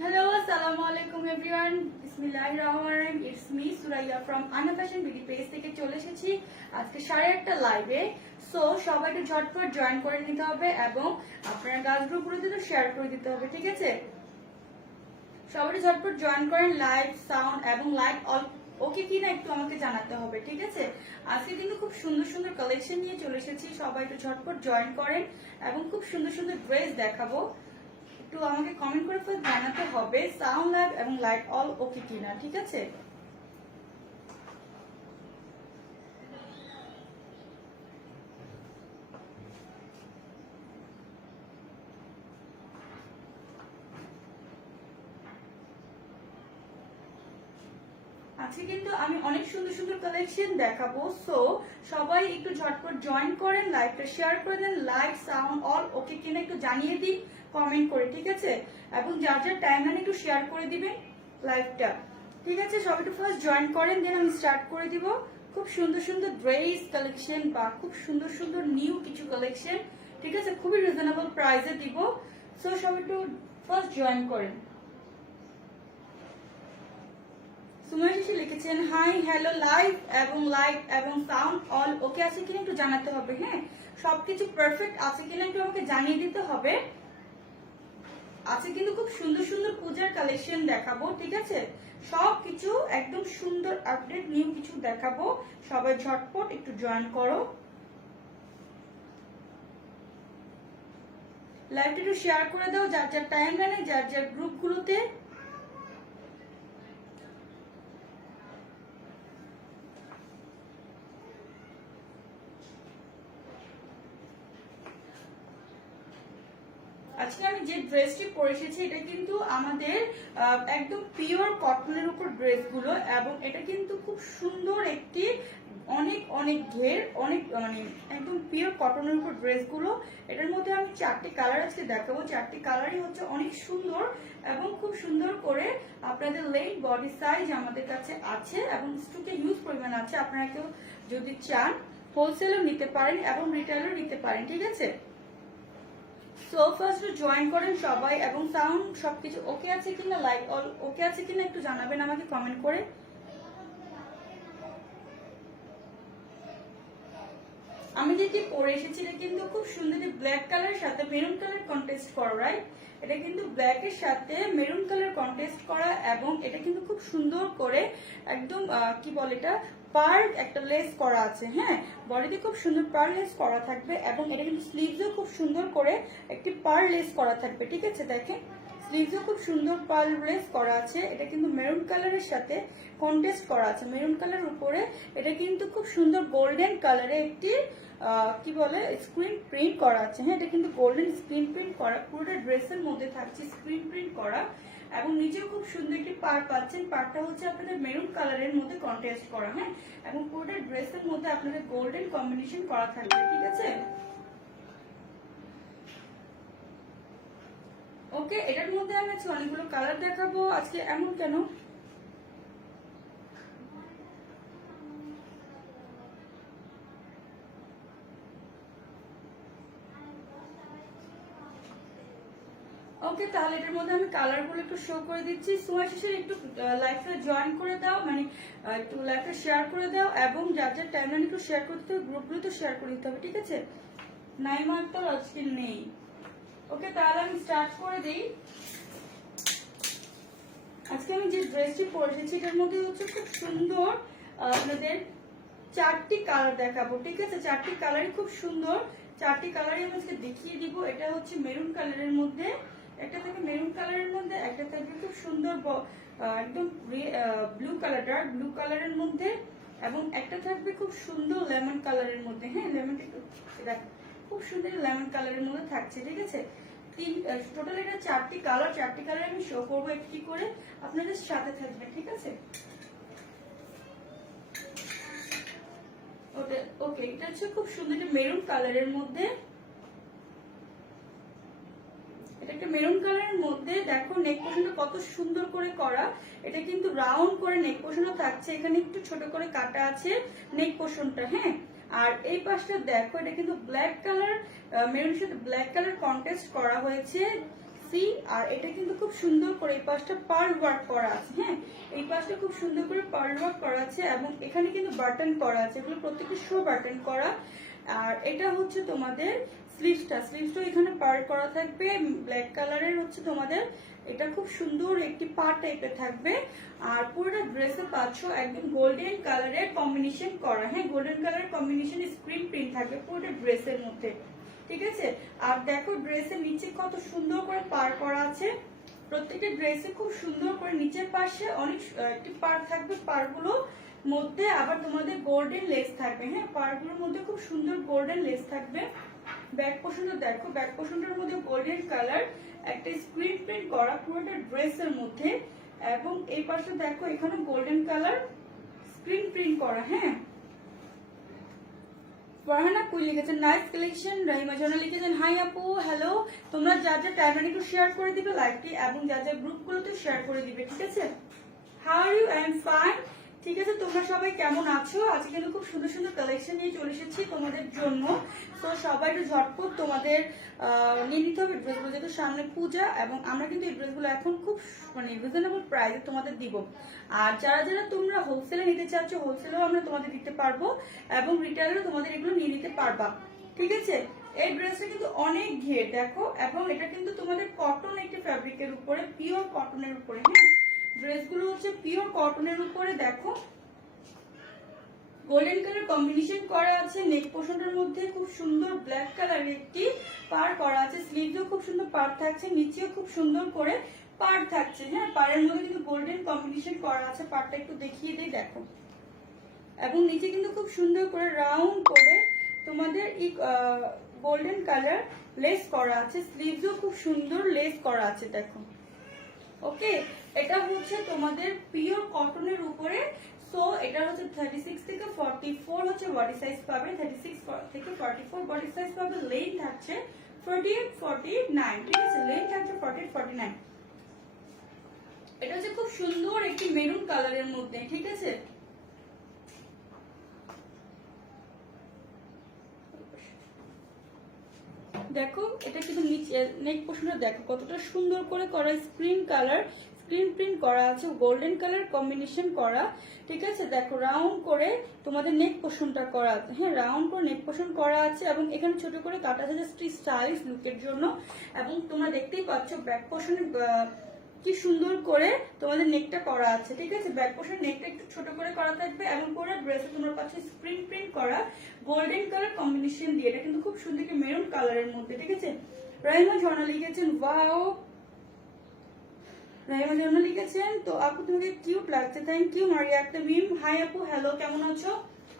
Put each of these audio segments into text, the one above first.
Hello, Assalamualaikum everyone. Bismillahirrahmanirrahim. It's me Suraya from Ana Fashion Beauty page থেকে চলে এসেছি আজকে 1:30 লাইভে। সো সবাই একটু ঝটপট জয়েন করে নিতে হবে এবং আপনার গাছ গ্রুপগুলোতে তো শেয়ার করে দিতে হবে, ঠিক আছে? সবাই ঝটপট জয়েন করেন। লাইভ সাউন্ড এবং লাইভ অল ওকে কিনা একটু আমাকে জানাতে হবে, ঠিক আছে? আজকে কিন্তু খুব সুন্দর সুন্দর কালেকশন নিয়ে চলে এসেছি। সবাই একটু ঝটপট জয়েন করেন এবং খুব সুন্দর সুন্দর ড্রেস দেখাবো। একটু আমাকে কমেন্ট করে জানাতে হবে সাউন্ড লাইভ এবং লাইট অল ওকে কিনা, ঠিক আছে? আজকে কিন্তু আমি অনেক সুন্দর সুন্দর কালেকশন দেখাবো। সো সবাই একটু ঝটপট জয়েন করেন, লাইভটা শেয়ার করে দেন। লাইট সাউন্ড অল ওকে কিনা একটু জানিয়ে দিন কমেন্ট করে, ঠিক আছে? এবং যার যার টাইমলাইন একটু শেয়ার করে দিবেন লাইভটা, ঠিক আছে? সবাই একটু ফার্স্ট জয়েন করেন, দেন আমি স্টার্ট করে দিব। খুব সুন্দর সুন্দর ড্রেস কালেকশন বা খুব সুন্দর সুন্দর নিউ কিছু কালেকশন, ঠিক আছে? খুবই রিজনেবল প্রাইসে দিব। সো সবাই একটু ফার্স্ট জয়েন করেন। সুমাইশি লিখেছেন হাই হ্যালো লাইভ এবং লাইভ এবং সাউন্ড অল ওকে আছে কিনা একটু জানাতে হবে। হ্যাঁ, সবকিছু পারফেক্ট আছে কিনা একটু আমাকে জানিয়ে দিতে হবে। আছে কিন্তু খুব সুন্দর সুন্দর পূজার কালেকশন দেখাবো, ঠিক আছে? সবকিছু একদম সুন্দর আপডেট নিউ কিছু দেখাবো। সবাই ঝটপট একটু জয়েন করো, লাইভটা একটু শেয়ার করে দাও যার যার টাইমলাইনে, যার যার গ্রুপগুলোতে। আজকে আমি যে ড্রেসটি পরে এসেছি এটা কিন্তু আমাদের একদম পিওর কটনের উপর ড্রেসগুলো, এবং এটা কিন্তু খুব সুন্দর একটি অনেক অনেক ঘের, অনেক মানে একদম পিওর কটনের উপর ড্রেসগুলো। এটার মধ্যে আমি 4টি কালার আজকে দেখাবো। 4টি কালারই হচ্ছে অনেক সুন্দর এবং খুব সুন্দর করে আপনাদের লেন্থ বডি সাইজ আমাদের কাছে আছে এবং স্টকে হিউজ পরিমাণ আছে। আপনারা কেউ যদি চান হোলসেলও নিতে পারেন এবং রিটেলও নিতে পারেন, ঠিক আছে? সো ফার্স্ট জয়েন করেন সবাই এবং সাউন্ড সবকিছু ওকে আছে কিনা, লাইক অল ওকে আছে কিনা একটু জানাবেন আমাকে কমেন্ট করে। আমি যেটি পরে এসেছি এটা কিন্তু খুব সুন্দর ব্ল্যাক কালারের সাথে মেরুন কালার কন্টেস্ট করা, রাইট? এটা কিন্তু ব্ল্যাক এর সাথে মেরুন কালার কন্টেস্ট করা এবং এটা কিন্তু খুব সুন্দর করে একদম কি বলে এটা পার্ল একটা লেস করা আছে। হ্যাঁ, বডিতে খুব সুন্দর পার্ল লেস করা থাকবে এবং এটা কিন্তু স্লিভসও খুব সুন্দর করে একটি পার্ল লেস করা থাকবে, ঠিক আছে? দেখেন স্লিভসও খুব সুন্দর পার্ল লেস করা আছে। এটা কিন্তু মেরুন কালারের সাথে কন্টেস্ট করা আছে। মেরুন কালারের উপরে এটা কিন্তু খুব সুন্দর গোল্ডেন কালারে একটি কি বলে স্ক্রিন প্রিন্ট করা আছে। হ্যাঁ, এটা কিন্তু গোল্ডেন স্ক্রিন প্রিন্ট করা, পুরোটা ড্রেসের মধ্যে থাকছে স্ক্রিন প্রিন্ট করা এবং নিচেও খুব সুন্দর একটি পার্ট পাচ্ছেন। পার্টটা হচ্ছে আপনাদের মেরুন কালারের মধ্যে কন্ট্রাস্ট করা। হ্যাঁ, এবং পুরোটা ড্রেসের মধ্যে আপনাদের গোল্ডেন কম্বিনেশন করা থাকবে, ঠিক আছে? ওকে, এটার মধ্যে আমি আজকে অনেকগুলো কালার দেখাবো। আজকে এমন কেন? ওকে, তাহলে এটার মধ্যে আমি কালারগুলো একটু শো করে দিচ্ছি। সুমাইশিসের একটু লাইভটা জয়েন করে দাও, মানে একটু লাইভটা শেয়ার করে দাও এবং যার যার টাইমলাইন একটু শেয়ার করতে হবে, গ্রুপগুলো তো শেয়ার করে দিতে হবে, ঠিক আছে? নাইমা তো আজকে নেই। ওকে, তাহলে আমি স্টার্ট করে দিই। আজকে আমি যে ড্রেসটি পরে এসেছি এটার মধ্যে হচ্ছে খুব সুন্দর আপনাদের 4টি কালার দেখাবো, ঠিক আছে? 4টি কালারই খুব সুন্দর। 4টি কালারই আমি আজকে দেখিয়ে দিব। এটা হচ্ছে মেরুন কালারের মধ্যে, একটা থাকে মেরুন কালারের মধ্যে, একটা থাকবে খুব সুন্দর একদম ব্লু কালার, ডার্ক ব্লু কালারের মধ্যে, এবং একটা থাকবে খুব সুন্দর লেমন কালারের মধ্যে। হ্যাঁ, লেমন খুব সুন্দর লেমন কালারের মধ্যে থাকছে, ঠিক আছে? টোটাল এটা 4টি কালার। 4টি কালার আমি শো করবো একটি করে, আপনাদের সাথে থাকবে, ঠিক আছে? ওকে, এটা হচ্ছে খুব সুন্দর মেরুন কালারের মধ্যে। এটা একটা মেরুন কালারের মধ্যে। দেখো নেক পোর্শনটা কত সুন্দর করে করা। এটা কিন্তু রাউন্ড করে নেক পোর্শনও থাকছে, এখানে একটু ছোট করে কাটা আছে নেক পোর্শনটা। হ্যাঁ, আর এই পাশটা দেখো, এটা কিন্তু ব্ল্যাক কালার, মেরুনের সাথে ব্ল্যাক কালার কন্ট্রাস্ট করা হয়েছে। আর এটা কিন্তু খুব সুন্দর করে এই পাশটা পার্ল ওয়ার্ক করা আছে। হ্যাঁ, এই পাশটা খুব সুন্দর করে পার্ল ওয়ার্ক করা আছে এবং এখানে কিন্তু বাটন করা আছে, এগুলো প্রত্যেকটা শো বাটন করা। আর এটা হচ্ছে তোমাদের স্লিভসটা এখানে পার্ল করা থাকবে, ব্ল্যাক কালারের হচ্ছে তোমাদের, এটা খুব সুন্দর একটি পা টাইপের থাকবে। আর পুরোটা ড্রেসে পাচ্ছ একদম গোল্ডেন কালারের কম্বিনেশন করা। হ্যাঁ, গোল্ডেন কালারের কম্বিনেশন স্ক্রিন প্রিন্ট থাকবে পুরোটা ড্রেসের মধ্যে, ঠিক আছে। আর দেখো ড্রেসের নিচে কত সুন্দর করে পার করা আছে, প্রত্যেকটা ড্রেসে খুব সুন্দর করে নিচের পাশে অনেক একটি পার থাকবে, পারগুলো মধ্যে আবার তোমাদের গোল্ডেন লেস থাকবে। হ্যাঁ, পারগুলোর মধ্যে খুব সুন্দর গোল্ডেন লেস থাকবে। ব্যাক পোর্শনটা দেখো, ব্যাক পোর্শনটার মধ্যে গোল্ডেন কালার একটা স্ক্রিন প্রিন্ট করা পুরোটা ড্রেসের মধ্যে, এবং এই পাশে দেখো এখানে গোল্ডেন কালার স্ক্রিন প্রিন্ট করা। হ্যাঁ, ফারহানা কুই লিখেছেন নাইস কালেকশন। রাহিমা জানা লিখেছেন হাই আপু, হ্যালো। তোমরা যা যা টাইমলাইনে একটু শেয়ার করে দিবে লাইভটি, এবং যা যা গ্রুপগুলোতে শেয়ার করে দিবে, ঠিক আছে। How are you? I am fine. ঠিক আছে, তোমরা সবাই কেমন আছো? আজকে কিন্তু খুব সুন্দর সুন্দর কালেকশন নিয়ে চলে এসেছি তোমাদের জন্য। তো সবাই একটু ঝটপট তোমাদের নিয়ে নিতে হবে ড্রেসগুলো, যেহেতু সামনে পূজা, এবং আমরা কিন্তু এই ড্রেসগুলো এখন খুব মানে রিজনেবল প্রাইসে তোমাদের দিব। আর যারা যারা তোমরা হোলসেলে নিতে চাচ্ছ, হোলসেলেও আমরা তোমাদের দিতে পারবো, এবং রিটেলেও তোমাদের এগুলো নিয়ে নিতে পারবা, ঠিক আছে। এই ড্রেসটা কিন্তু অনেক ঘের দেখো, এবং এটা কিন্তু তোমাদের কটন একটি ফ্যাব্রিকের উপরে, পিওর কটনের উপরে। হ্যাঁ, ড্রেসগুলো হচ্ছে পিওর কটনের উপরে। দেখো গোল্ডেন কালার কম্বিনেশন করা আছে, নেক পোর্শনটার মধ্যে খুব সুন্দর ব্ল্যাক কালারের একটি পার করা আছে, স্লিভেও খুব সুন্দর পার থাকছে, নিচেও খুব সুন্দর করে পার থাকছে। হ্যাঁ, পাড়ের মধ্যে কিন্তু গোল্ডেন কম্বিনেশন করা আছে, পারটা একটু দেখিয়ে দিই দেখো, এবং নিচে কিন্তু খুব সুন্দর করে রাউন্ড করে তোমাদের এই গোল্ডেন কালার লেস করা আছে, স্লিভেও খুব সুন্দর লেস করা আছে দেখো। ওকে, এটা হচ্ছে তোমাদের পিওর কটনের উপরে। সো এটা হচ্ছে 36 থেকে 44 হচ্ছে বডি সাইজ পাবে, 36 থেকে 44 বডি সাইজ পাবে। লেন্থ থাকছে 48 49, ঠিক আছে, লেন্থ থাকছে 48 49। এটা হচ্ছে খুব সুন্দর একটি মেরুন কালারের মধ্যে, ঠিক আছে। দেখো এটা কিন্তু নিচে নেক পোর্শনটা দেখো কতটা সুন্দর করে করা, স্ক্রিন প্রিন্ট করা আছে, গোল্ডেন কালার কম্বিনেশন করা, ঠিক আছে। দেখো রাউন্ড করে তোমাদের নেক পোর্শনটা করা আছে। হ্যাঁ, রাউন্ড করে নেক পোর্শন করা আছে, এবং এখানে ছোট করে কাটা আছে স্টাইলিশ লুকের জন্য। এবং তোমরা দেখতেই পাচ্ছ ব্যাক পোর্শনে কি সুন্দর করে তোমাদের নেকটা করা আছে, ঠিক আছে। ব্যাক পোর্শন নেকটা একটু ছোট করে করা থাকবে, এবং পুরো ড্রেসে তোমরা পাচ্ছ স্ক্রিন প্রিন্ট করা গোল্ডেন কালার কম্বিনেশন দিয়ে। এটা কিন্তু খুব সুন্দর কি মেরুন কালারের মধ্যে, ঠিক আছে। রাহিমা ঝর্ণা লিখেছেন ওয়াও, রাহিমা ঝর্ণা লিখেছেন তো আপু তোমাকে কিউট লাগছে, thank you. Maria Akter Mim hi আপু, হ্যালো, কেমন আছো?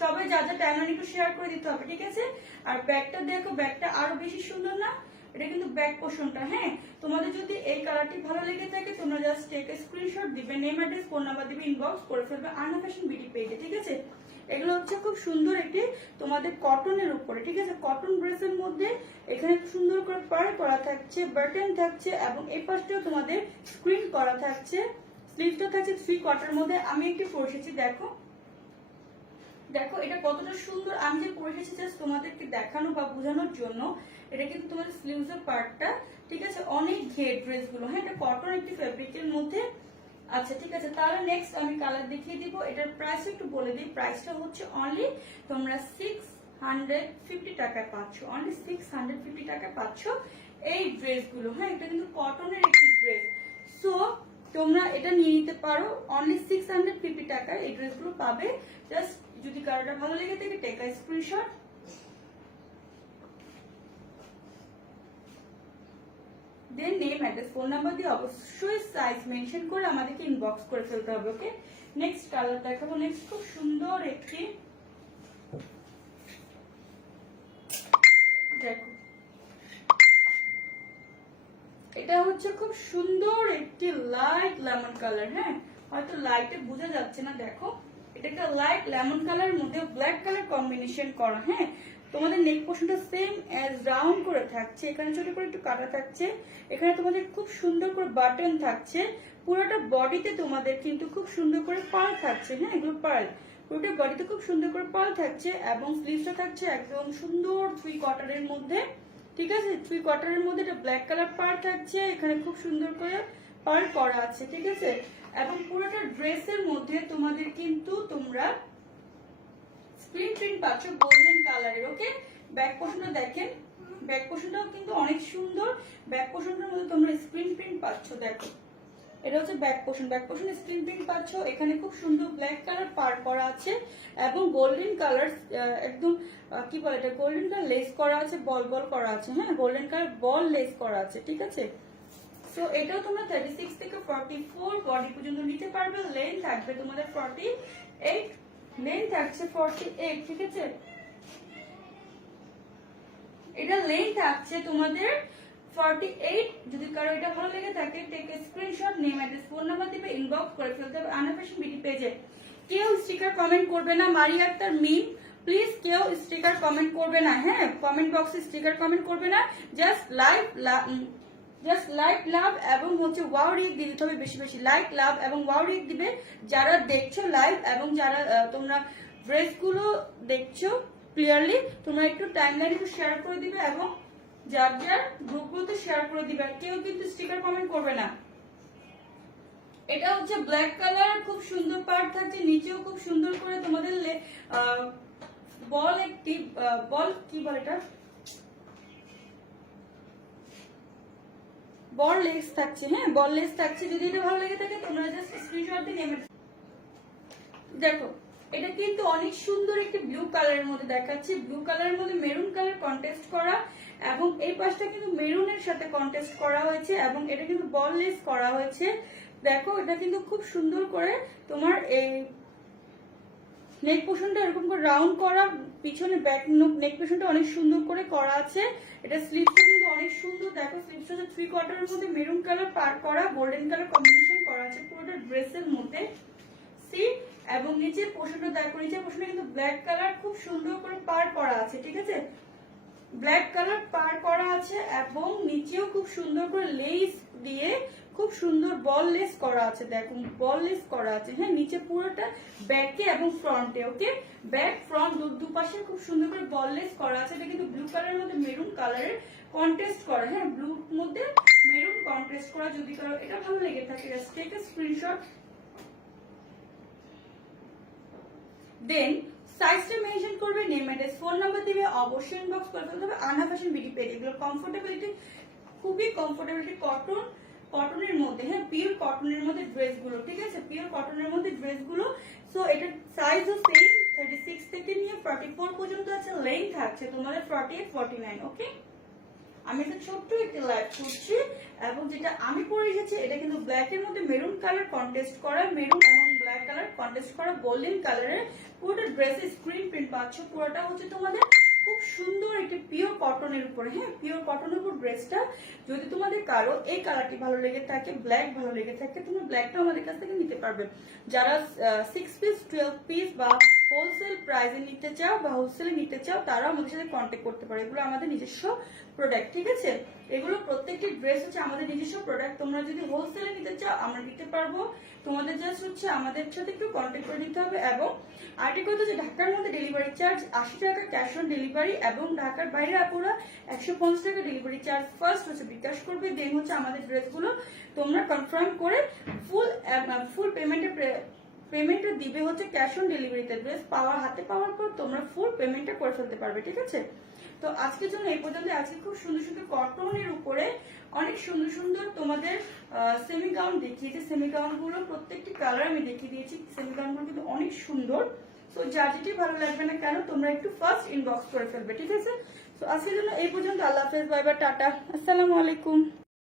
সবাই যা যা টাইমলাইন একটু শেয়ার করে দিতে হবে, ঠিক আছে। আর ব্যাগটা দেখো, ব্যাগটা আরো বেশি সুন্দর না? এটা কিন্তু ব্যাক পোর্শনটা। হ্যাঁ, তোমাদের যদি এই কালারটি ভালো লেগে থাকে তোমরা জাস্ট টেক স্ক্রিনশট দিবে, নেম অ্যাড্রেস ফোন নাম্বার দিবে, ইনবক্স করে ফেলবে আয়না ফ্যাশন বিডি পেজে, ঠিক আছে। এগুলো হচ্ছে খুব সুন্দর একটি তোমাদের কটনের উপরে, ঠিক আছে, কটন ড্রেসের মধ্যে। এখানে সুন্দর করে পার করা থাকছে, বাটন থাকছে, এবং এই পাশটাও তোমাদের স্ক্রিন করা থাকছে, স্লিভটা থাকছে 3 কোয়ার্টার মধ্যে। আমি একটু পরেছি দেখো, দেখো এটা কতটা সুন্দর। আমি যে পরে এসেছি জাস্ট তোমাদেরকে দেখানো বা বোঝানোর জন্য। এটা কিন্তু তোমাদের স্লিভস এর পার্টটা, ঠিক আছে, অনেক ঘের ড্রেসগুলো। হ্যাঁ, এটা কটন একটি ফেব্রিকের মধ্যে। আচ্ছা, ঠিক আছে, তাহলে নেক্সট আমি কালার দেখিয়ে দিব। এটার প্রাইস একটু বলে দিই, প্রাইসটা হচ্ছে অনলি তোমরা 650 টাকায় পাচ্ছ, অনলি 650 টাকায় পাচ্ছ এই ড্রেসগুলো। হ্যাঁ, এটা কিন্তু কটনের একটি ড্রেস। সো তোমরা এটা নিয়ে নিতে পারো, অনলি 650 টাকায় এই ড্রেসগুলো পাবে। জাস্ট যদি কালারটা ভালো লেগে থাকে take a screenshot, then name address phone number দিয়ে অবশ্যই সাইজ মেনশন করে আমাদেরকে ইনবক্স করে ফেলতে হবে। ওকে, নেক্সট কালার দেখাবো। নেক্সট খুব সুন্দর একটি, দেখো এটা হচ্ছে খুব সুন্দর একটি লাইট লেমন কালার। হ্যাঁ, হয়তো লাইটে বোঝা যাচ্ছে না, দেখো এটা একটা লাইট লেমন কালার মধ্যে ব্ল্যাক কালার কম্বিনেশন করা। হ্যাঁ, তোমাদের নেক পোর্শনটা সেম অ্যাজ রাউন্ড করে থাকছে, এখানে ছোট করে একটু কাটা থাকছে, এখানে তোমাদের খুব সুন্দর করে বাটন থাকছে, পুরোটা বডিতে তোমাদের কিন্তু খুব সুন্দর করে পার্ল থাকছে। হ্যাঁ, এগুলো পার্ল পুরোটা বডিতে খুব সুন্দর করে পাল থাকছে এবং স্লিভসটা থাকছে একদম সুন্দর 3 কোয়ার্টারের মধ্যে, ঠিক আছে। 3 কোয়ার্টারের মধ্যে এটা ব্ল্যাক কালার পার থাকছে, এখানে খুব সুন্দর করে পার করা আছে, ঠিক আছে। এবং পুরোটা ড্রেসের মধ্যে তোমাদের কিন্তু তোমরা স্ক্রিন প্রিন্ট পাচ্ছ গোল্ডেন কালারের, ওকে। ব্যাক পোর্শনটা দেখেন, ব্যাক পোর্শনটাও কিন্তু অনেক সুন্দর। ব্যাক পোর্শনটার মধ্যে তোমরা স্ক্রিন প্রিন্ট পাচ্ছ, দেখো এটা হচ্ছে ব্যাক পোর্শন। ব্যাক পোর্শনে স্ক্রিন প্রিন্ট পাচ্ছ, এখানে খুব সুন্দর ব্ল্যাক কালার পার করা আছে এবং গোল্ডেন কালার একদম কি বলে এটা, গোল্ডেন কালার লেস করা আছে, বল বল করা আছে, হ্যাঁ গোল্ডেন কালার বল লেস করা আছে, ঠিক আছে। সো এটাও তোমরা 36 থেকে 44 বডি পর্যন্ত নিতে পারবে। লেন থাকবে তোমাদের 48, লেন থাকছে 48, ঠিক আছে। এটা লেন থাকছে তোমাদের 48। যদি কারো এটা ভালো লেগে থাকে take screenshot, name address phone number দিবে, ইনবক্স করে ফেলতে হবে আনা ফ্যাশন বিডি পেজে। কেউ স্টিকার কমেন্ট করবে না, মারিয়া আক্তার মিম প্লিজ কেউ স্টিকার কমেন্ট করবে না, হ্যাঁ কমেন্ট বক্সে স্টিকার কমেন্ট করবে না, জাস্ট লাইক লাভ এবং হচ্ছে ওয়াও রিক দিতে হবে, বেশি বেশি লাইক লাভ এবং ওয়াও রিক দিবে যারা দেখছো লাইভ এবং যারা তোমরা ড্রেসগুলো দেখছো ক্লিয়ারলি। তোমরা একটু টাইমলাইন একটু শেয়ার করে দিবে এবং যার যার গ্রুপগুলোতে শেয়ার করে দিবে, আর কেউ কিন্তু স্টিকার কমেন্ট করবে না। এটা হচ্ছে ব্ল্যাক কালার, খুব সুন্দর পার্ট থাকছে, নিচেও খুব সুন্দর করে তোমাদের বল একটি বল কি বলে এটা, বল লেস থাকছে, হ্যাঁ বল লেস থাকছে। যদি এটা ভালো লেগে থাকে তোমরা জাস্ট স্ক্রিনশট দিয়ে নেমে দেখো। এটা কিন্তু অনেক সুন্দর একটি ব্লু কালারের মধ্যে দেখাচ্ছি, ব্লু কালারের মধ্যে মেরুন কালার কন্টেস্ট করা এবং এই পাশটা কিন্তু মেরুনের সাথে কন্টেস্ট করা হয়েছে এবং এটা কিন্তু বল লেস করা হয়েছে। দেখো এটা কিন্তু খুব সুন্দর করে তোমার এই নেক পোর্শনটা এরকম করে রাউন্ড করা, পিছনে ব্যাক নেক পোর্শনটা অনেক সুন্দর করে করা আছে। এটা স্লিভসটা কিন্তু অনেক সুন্দর, দেখো স্লিভসটা হচ্ছে 3 কোয়ার্টারের মধ্যে মেরুন কালার পার করা, গোল্ডেন কালার কম্বিনেশন করা আছে পুরোটা ড্রেসের মধ্যে, সি। এবং নিচের পোর্শনটা দেখো, নিচের পোর্শনে কিন্তু ব্ল্যাক কালার খুব সুন্দর করে পার করা আছে, ঠিক আছে। ব্ল্যাক কালার পার করা আছে এবং নিচেও খুব সুন্দর করে লেস দিয়ে খুব সুন্দর বল লেস করা আছে, দেখুন বল লেস করা আছে, হ্যাঁ নিচে পুরোটা ব্যাকে এবং ফ্রন্টে, ওকে ব্যাক ফ্রন্ট দুপাশে খুব সুন্দর করে বল লেস করা আছে। এটা কিন্তু ব্লু কালারের মধ্যে মেরুন কালারের কন্ট্রাস্ট করা, হ্যাঁ ব্লুর মধ্যে মেরুন কন্ট্রাস্ট করা। যদি কারো এটা ভালো লেগে থাকে জাস্ট টেক আ স্ক্রিনশট, দেন সাইজটা মেনশন করবে, নেম অ্যাড্রেস ফোন নাম্বার দিবে, অবশ্যই ইনবক্স করে ফেলতে হবে আনা ফ্যাশন বিডি পেজ। এগুলো কমফোর্টেবিলিটি খুবই কমফোর্টেবিলিটি কটনের মধ্যে, হ্যাঁ পিওর কটনের মধ্যে ড্রেসগুলো, ঠিক আছে পিওর কটনের মধ্যে ড্রেসগুলো। সো এটা সাইজও সেম 36 থেকে নিয়ে 44 পর্যন্ত আছে, লেন্থ আছে তোমাদের 48 49, ওকে। আমি একটা ছোট্ট একটা লাইভ করছি এবং যেটা আমি পরে এসেছি এটা কিন্তু ব্ল্যাক এর মধ্যে মেরুন কালার কন্টেস্ট করা, মেরুন এবং ব্ল্যাক কালার কন্টেস্ট করা গোল্ডেন কালারের পুরোটা ড্রেসে স্ক্রিন প্রিন্ট পাচ্ছ। পুরোটা হচ্ছে তোমাদের খুব সুন্দর একটি পিওর কটনের উপরে, হ্যাঁ পিওর কটনের উপর ড্রেসটা। যদি তোমাদের কারো এই কালারটি ভালো লেগে থাকে, ব্ল্যাক ভালো লেগে থাকে, তোমরা ব্ল্যাকটা আমাদের কাছ থেকে নিতে পারবে। যারা 6 পিস 12 পিস বা হোলসেল প্রাইসে নিতে চাও বা হোলসেলে নিতে চাও তারা আমাদের সাথে কন্ট্যাক্ট করতে পারো। এগুলো আমাদের নিজস্ব প্রোডাক্ট, ঠিক আছে। এগুলো প্রত্যেকটি ড্রেস হচ্ছে আমাদের নিজস্ব প্রোডাক্ট। তোমরা যদি হোলসেলে নিতে চাও আমরা দিতে পারবো, তোমাদের জাস্ট হচ্ছে আমাদের সাথে একটু কন্ট্যাক্ট করে নিতে হবে। এবং আরেকটি কথা যে ঢাকার মধ্যে ডেলিভারি চার্জ 80 টাকা ক্যাশ অন ডেলিভারি এবং ঢাকার বাইরে আপুরা 150 টাকা ডেলিভারি চার্জ ফার্স্ট হচ্ছে বিকাশ করবে, দেন হচ্ছে আমাদের ড্রেসগুলো তোমরা কনফার্ম করে ফুল পেমেন্টটা দিবে হচ্ছে ক্যাশ অন ডেলিভারিতে। ড্রেস হাতে পাওয়ার পর তোমরা ফুল পেমেন্টটা করে ফেলতে পারবে, ঠিক আছে। তো আজকের জন্য এই পর্যন্ত। আজকে খুব সুন্দর সুন্দর কটনের উপরে অনেক সুন্দর সুন্দর তোমাদের সেমি গাউন দেখিয়েছি। সেমি গাউন গুলো প্রত্যেকটি কালার আমি দেখিয়ে দিয়েছি। সেমি গাউন গুলো কিন্তু অনেক সুন্দর। তো যার যেটি ভালো লাগবে না কেন তোমরা একটু ফার্স্ট ইনবক্স করে ফেলবে, ঠিক আছে। তো আজকের জন্য এই পর্যন্ত। আল্লাহ হাফেজ, বাই বাই, টাটা, আসসালামু আলাইকুম।